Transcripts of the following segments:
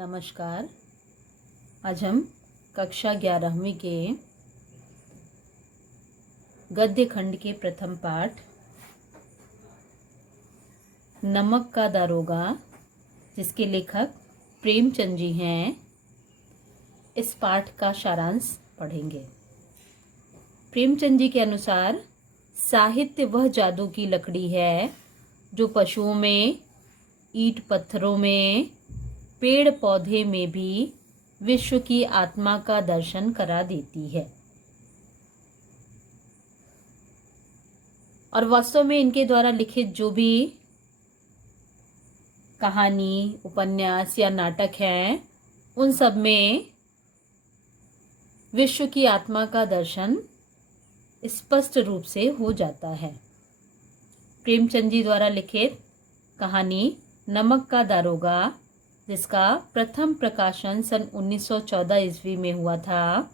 नमस्कार। आज हम कक्षा 11वीं के गद्य खंड के प्रथम पाठ नमक का दारोगा, जिसके लेखक प्रेमचंद जी हैं, इस पाठ का सारांश पढ़ेंगे। प्रेमचंद जी के अनुसार साहित्य वह जादू की लकड़ी है जो पशुओं में, ईंट पत्थरों में, पेड़ पौधे में भी विश्व की आत्मा का दर्शन करा देती है। और वास्तव में इनके द्वारा लिखित जो भी कहानी, उपन्यास या नाटक हैं, उन सब में विश्व की आत्मा का दर्शन स्पष्ट रूप से हो जाता है। प्रेमचंद जी द्वारा लिखित कहानी नमक का दारोगा, जिसका प्रथम प्रकाशन सन 1914 ईस्वी में हुआ था,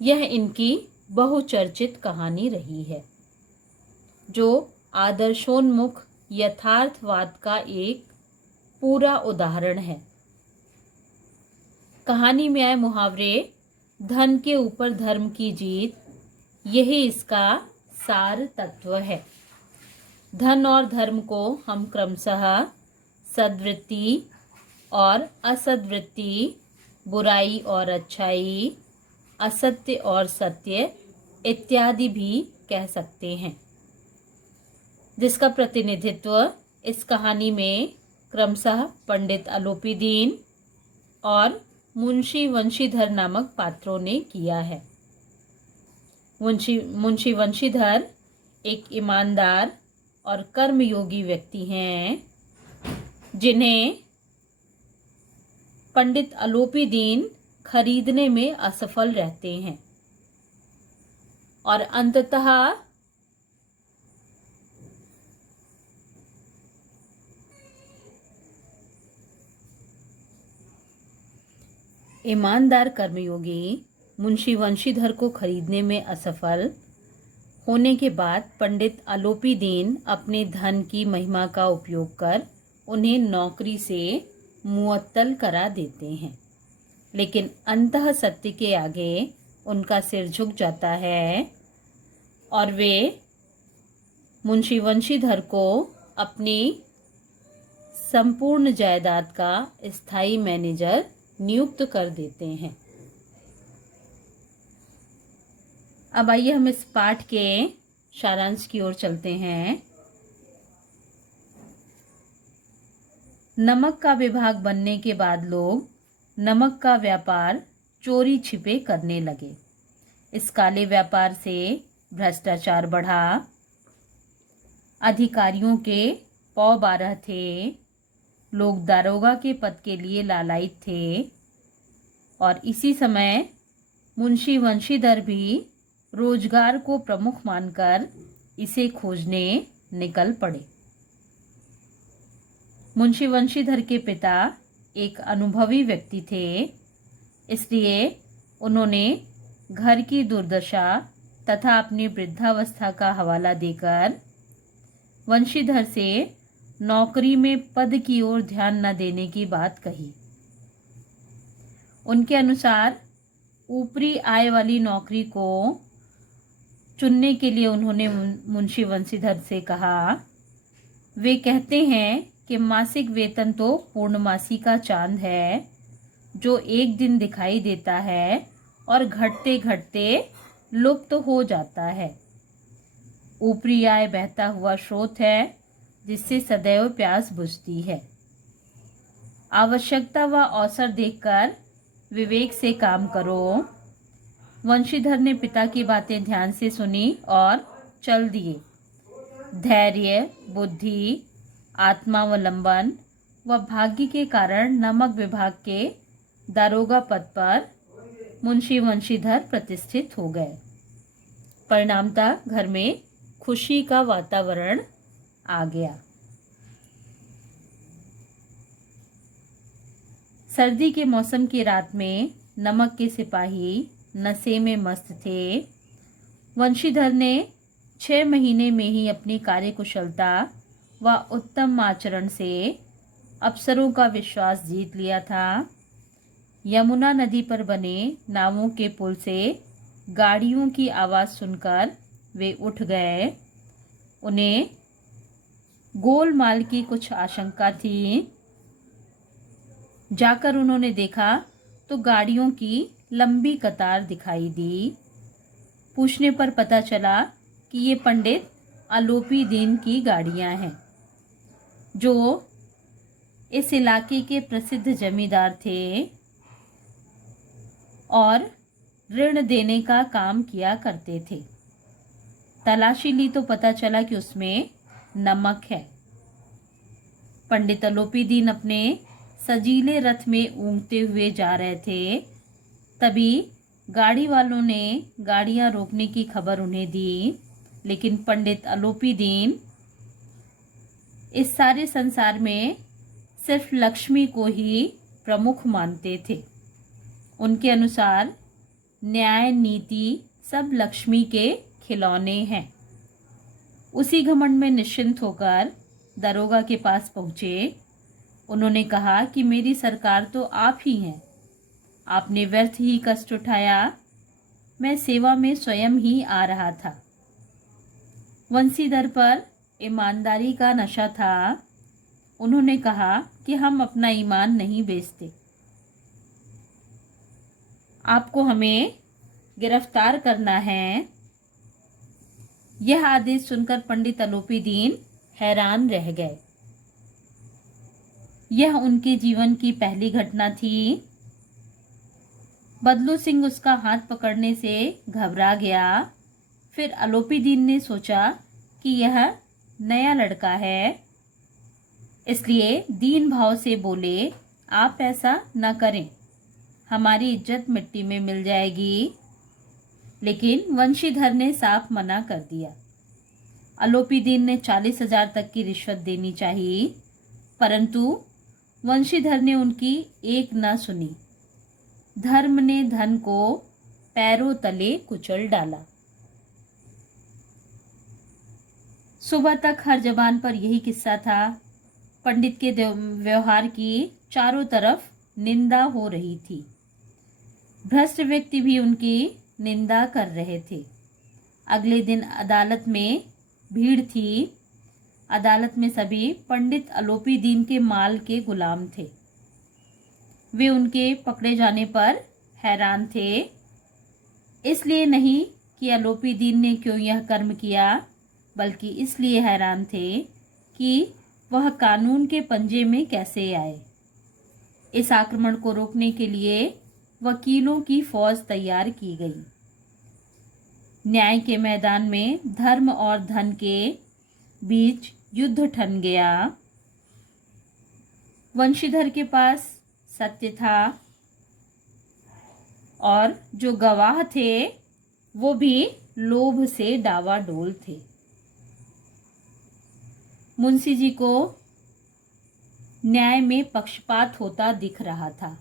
यह इनकी बहुचर्चित कहानी रही है, जो आदर्शोन्मुख यथार्थवाद का एक पूरा उदाहरण है। कहानी में आए मुहावरे धन के ऊपर धर्म की जीत, यही इसका सार तत्व है। धन और धर्म को हम क्रमशः सद्वृत्ति और असद्वृत्ति, बुराई और अच्छाई, असत्य और सत्य इत्यादि भी कह सकते हैं, जिसका प्रतिनिधित्व इस कहानी में क्रमशः पंडित अलोपीदीन और मुंशी वंशीधर नामक पात्रों ने किया है। मुंशी वंशीधर एक ईमानदार और कर्मयोगी व्यक्ति हैं, जिन्हें पंडित अलोपीदीन खरीदने में असफल रहते हैं और अंततः ईमानदार कर्मयोगी मुंशी वंशीधर को खरीदने में असफल होने के बाद पंडित अलोपीदीन अपने धन की महिमा का उपयोग कर उन्हें नौकरी से मुअत्तल करा देते हैं, लेकिन अंतः सत्य के आगे उनका सिर झुक जाता है और वे मुंशी वंशीधर को अपनी संपूर्ण जायदाद का स्थायी मैनेजर नियुक्त कर देते हैं। अब आइए हम इस पाठ के सारांश की ओर चलते हैं। नमक का विभाग बनने के बाद लोग नमक का व्यापार चोरी छिपे करने लगे। इस काले व्यापार से भ्रष्टाचार बढ़ा, अधिकारियों के पौ 12 थे, लोग दारोगा के पद के लिए लालायित थे और इसी समय मुंशी वंशीधर भी रोजगार को प्रमुख मानकर इसे खोजने निकल पड़े। मुंशी वंशीधर के पिता एक अनुभवी व्यक्ति थे, इसलिए उन्होंने घर की दुर्दशा तथा अपनी वृद्धावस्था का हवाला देकर वंशीधर से नौकरी में पद की ओर ध्यान न देने की बात कही। उनके अनुसार ऊपरी आय वाली नौकरी को चुनने के लिए उन्होंने मुंशी वंशीधर से कहा, वे कहते हैं कि मासिक वेतन तो पूर्णमासी का चांद है, जो एक दिन दिखाई देता है और घटते घटते लुप्त हो जाता है। ऊपरी आय बहता हुआ स्रोत है, जिससे सदैव प्यास बुझती है। आवश्यकता व अवसर देखकर विवेक से काम करो। वंशीधर ने पिता की बातें ध्यान से सुनी और चल दिए। धैर्य, बुद्धि, आत्मावलंबन व भाग्य के कारण नमक विभाग के दारोगा पद पर मुंशी वंशीधर प्रतिष्ठित हो गए। परिणामतः घर में खुशी का वातावरण आ गया। सर्दी के मौसम की रात में नमक के सिपाही नशे में मस्त थे। वंशीधर ने 6 महीने में ही अपनी कार्यकुशलता व उत्तम आचरण से अफसरों का विश्वास जीत लिया था। यमुना नदी पर बने नावों के पुल से गाड़ियों की आवाज़ सुनकर वे उठ गए। उन्हें गोलमाल की कुछ आशंका थी। जाकर उन्होंने देखा तो गाड़ियों की लंबी कतार दिखाई दी। पूछने पर पता चला कि ये पंडित आलोपी दीन की गाड़ियां हैं, जो इस इलाके के प्रसिद्ध जमींदार थे और ऋण देने का काम किया करते थे। तलाशी ली तो पता चला कि उसमें नमक है। पंडित आलोपी दीन अपने सजीले रथ में ऊँघते हुए जा रहे थे। तभी गाड़ी वालों ने गाड़ियां रोकने की खबर उन्हें दी, लेकिन पंडित आलोपी दीन इस सारे संसार में सिर्फ लक्ष्मी को ही प्रमुख मानते थे। उनके अनुसार न्याय नीति सब लक्ष्मी के खिलौने हैं। उसी घमंड में निश्चिंत होकर दरोगा के पास पहुंचे। उन्होंने कहा कि मेरी सरकार तो आप ही हैं। आपने व्यर्थ ही कष्ट उठाया। मैं सेवा में स्वयं ही आ रहा था। वंशीधर पर ईमानदारी का नशा था। उन्होंने कहा कि हम अपना ईमान नहीं बेचते। आपको हमें गिरफ्तार करना है। यह आदेश सुनकर पंडित आलोपी दीन हैरान रह गए। यह उनके जीवन की पहली घटना थी। बदलू सिंह उसका हाथ पकड़ने से घबरा गया। फिर आलोपी दीन ने सोचा कि यह नया लड़का है, इसलिए दीन भाव से बोले, आप ऐसा न करें, हमारी इज्जत मिट्टी में मिल जाएगी। लेकिन वंशीधर ने साफ मना कर दिया। आलोपी दीन ने 40,000 तक की रिश्वत देनी चाहिए, परंतु वंशीधर ने उनकी एक न सुनी। धर्म ने धन को पैरों तले कुचल डाला। सुबह तक हर जबान पर यही किस्सा था। पंडित के व्यवहार की चारों तरफ निंदा हो रही थी। भ्रष्ट व्यक्ति भी उनकी निंदा कर रहे थे। अगले दिन अदालत में भीड़ थी। अदालत में सभी पंडित आलोपी दीन के माल के गुलाम थे। वे उनके पकड़े जाने पर हैरान थे, इसलिए नहीं कि आलोपी दीन ने क्यों यह कर्म किया, बल्कि इसलिए हैरान थे कि वह कानून के पंजे में कैसे आए। इस आक्रमण को रोकने के लिए वकीलों की फौज तैयार की गई। न्याय के मैदान में धर्म और धन के बीच युद्ध ठन गया। वंशीधर के पास सत्य था और जो गवाह थे वो भी लोभ से डावाडोल थे। मुंशी जी को न्याय में पक्षपात होता दिख रहा था।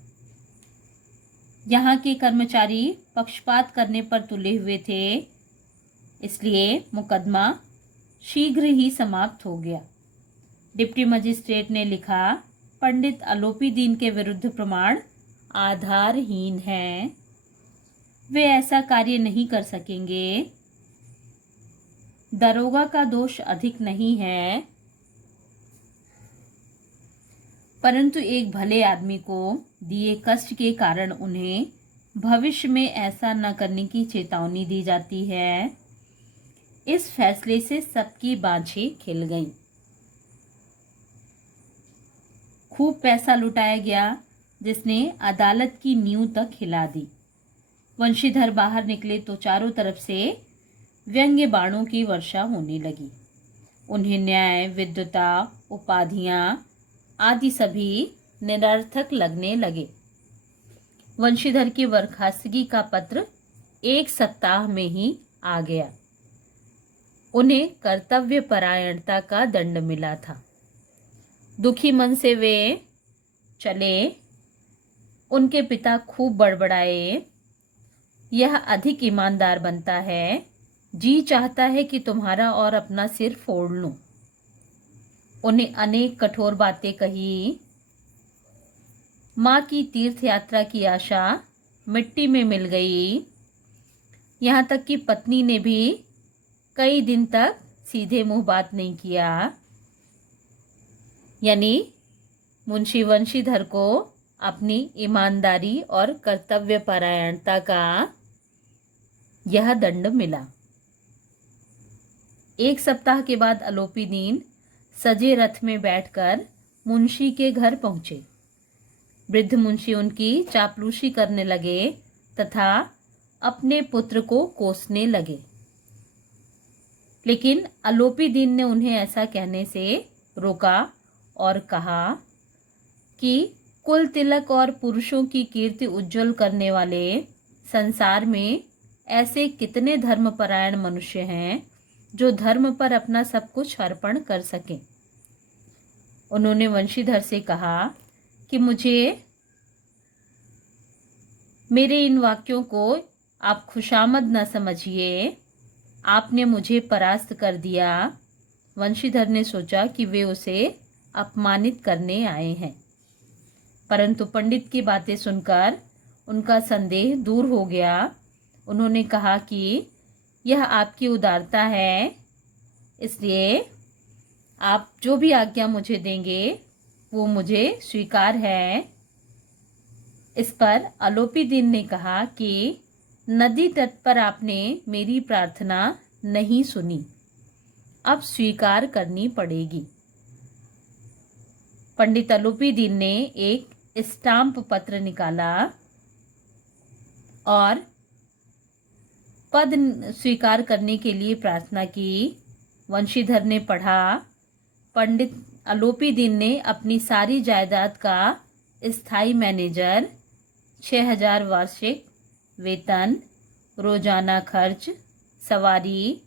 यहाँ के कर्मचारी पक्षपात करने पर तुले हुए थे, इसलिए मुकदमा शीघ्र ही समाप्त हो गया। डिप्टी मजिस्ट्रेट ने लिखा, पंडित आलोपी दीन के विरुद्ध प्रमाण आधारहीन हैं। वे ऐसा कार्य नहीं कर सकेंगे। दरोगा का दोष अधिक नहीं है, परंतु एक भले आदमी को दिए कष्ट के कारण उन्हें भविष्य में ऐसा न करने की चेतावनी दी जाती है। इस फैसले से सबकी बाँछें खिल गईं। खूब पैसा लुटाया गया, जिसने अदालत की नींव तक हिला दी। वंशीधर बाहर निकले तो चारों तरफ से व्यंग्य बाणों की वर्षा होने लगी। उन्हें न्याय, विद्वता, उपाधियां आदि सभी निरर्थक लगने लगे। वंशीधर की बर्खास्तगी का पत्र 1 सप्ताह में ही आ गया। उन्हें कर्तव्य परायणता का दंड मिला था। दुखी मन से वे चले। उनके पिता खूब बड़बड़ाए, यह अधिक ईमानदार बनता है, जी चाहता है कि तुम्हारा और अपना सिर फोड़ लूं। उन्हें अनेक कठोर बातें कही। माँ की तीर्थ यात्रा की आशा मिट्टी में मिल गई। यहाँ तक कि पत्नी ने भी कई दिन तक सीधे मुंह बात नहीं किया। यानी मुंशी वंशीधर को अपनी ईमानदारी और कर्तव्य परायणता का यह दंड मिला। एक सप्ताह के बाद अलोपीदीन सजे रथ में बैठकर मुंशी के घर पहुंचे। वृद्ध मुंशी उनकी चापलूसी करने लगे तथा अपने पुत्र को कोसने लगे, लेकिन अलोपीदीन ने उन्हें ऐसा कहने से रोका और कहा कि कुल तिलक और पुरुषों की कीर्ति उज्जवल करने वाले संसार में ऐसे कितने धर्मपरायण मनुष्य हैं जो धर्म पर अपना सब कुछ अर्पण कर सकें। उन्होंने वंशीधर से कहा कि मेरे इन वाक्यों को आप खुशामद न समझिए, आपने मुझे परास्त कर दिया। वंशीधर ने सोचा कि वे उसे अपमानित करने आए हैं, परंतु पंडित की बातें सुनकर उनका संदेह दूर हो गया। उन्होंने कहा कि यह आपकी उदारता है, इसलिए आप जो भी आज्ञा मुझे देंगे वो मुझे स्वीकार है। इस पर अलोपीदीन ने कहा कि नदी तट पर आपने मेरी प्रार्थना नहीं सुनी, अब स्वीकार करनी पड़ेगी। पंडित अलोपीदीन ने एक स्टाम्प पत्र निकाला और पद स्वीकार करने के लिए प्रार्थना की। वंशीधर ने पढ़ा। पंडित अलोपीदीन ने अपनी सारी जायदाद का स्थायी मैनेजर, 6,000 वार्षिक वेतन, रोजाना खर्च, सवारी,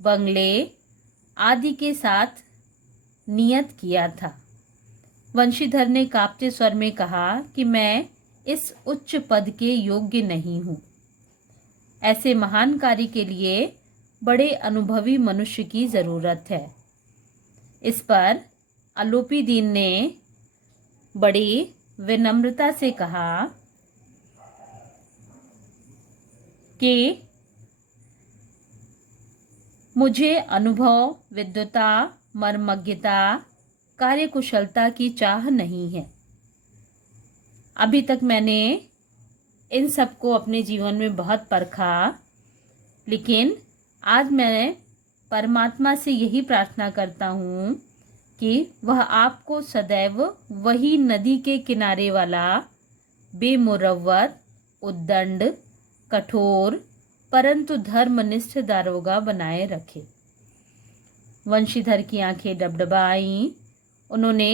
बंगले आदि के साथ नियत किया था। वंशीधर ने कांपते स्वर में कहा कि मैं इस उच्च पद के योग्य नहीं हूँ। ऐसे महान कार्य के लिए बड़े अनुभवी मनुष्य की जरूरत है। इस पर अलोपीदीन ने बड़ी विनम्रता से कहा कि मुझे अनुभव, विद्वता, मर्मज्ञता, कार्यकुशलता की चाह नहीं है। अभी तक मैंने इन सबको अपने जीवन में बहुत परखा, लेकिन आज मैं परमात्मा से यही प्रार्थना करता हूँ कि वह आपको सदैव वही नदी के किनारे वाला बेमुरव्वत, उद्दंड, कठोर परंतु धर्मनिष्ठ दारोगा बनाए रखे। वंशीधर की आंखें डबडबाईं। उन्होंने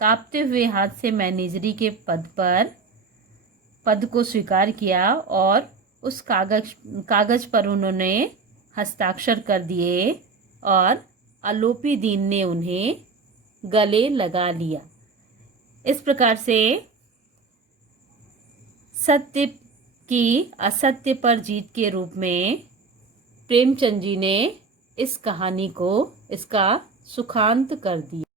कांपते हुए हाथ से मैनेजरी के पद को स्वीकार किया और उस कागज पर उन्होंने हस्ताक्षर कर दिए और अलोपीदीन ने उन्हें गले लगा लिया। इस प्रकार से सत्य की असत्य पर जीत के रूप में प्रेमचंद जी ने इस कहानी को इसका सुखांत कर दिया।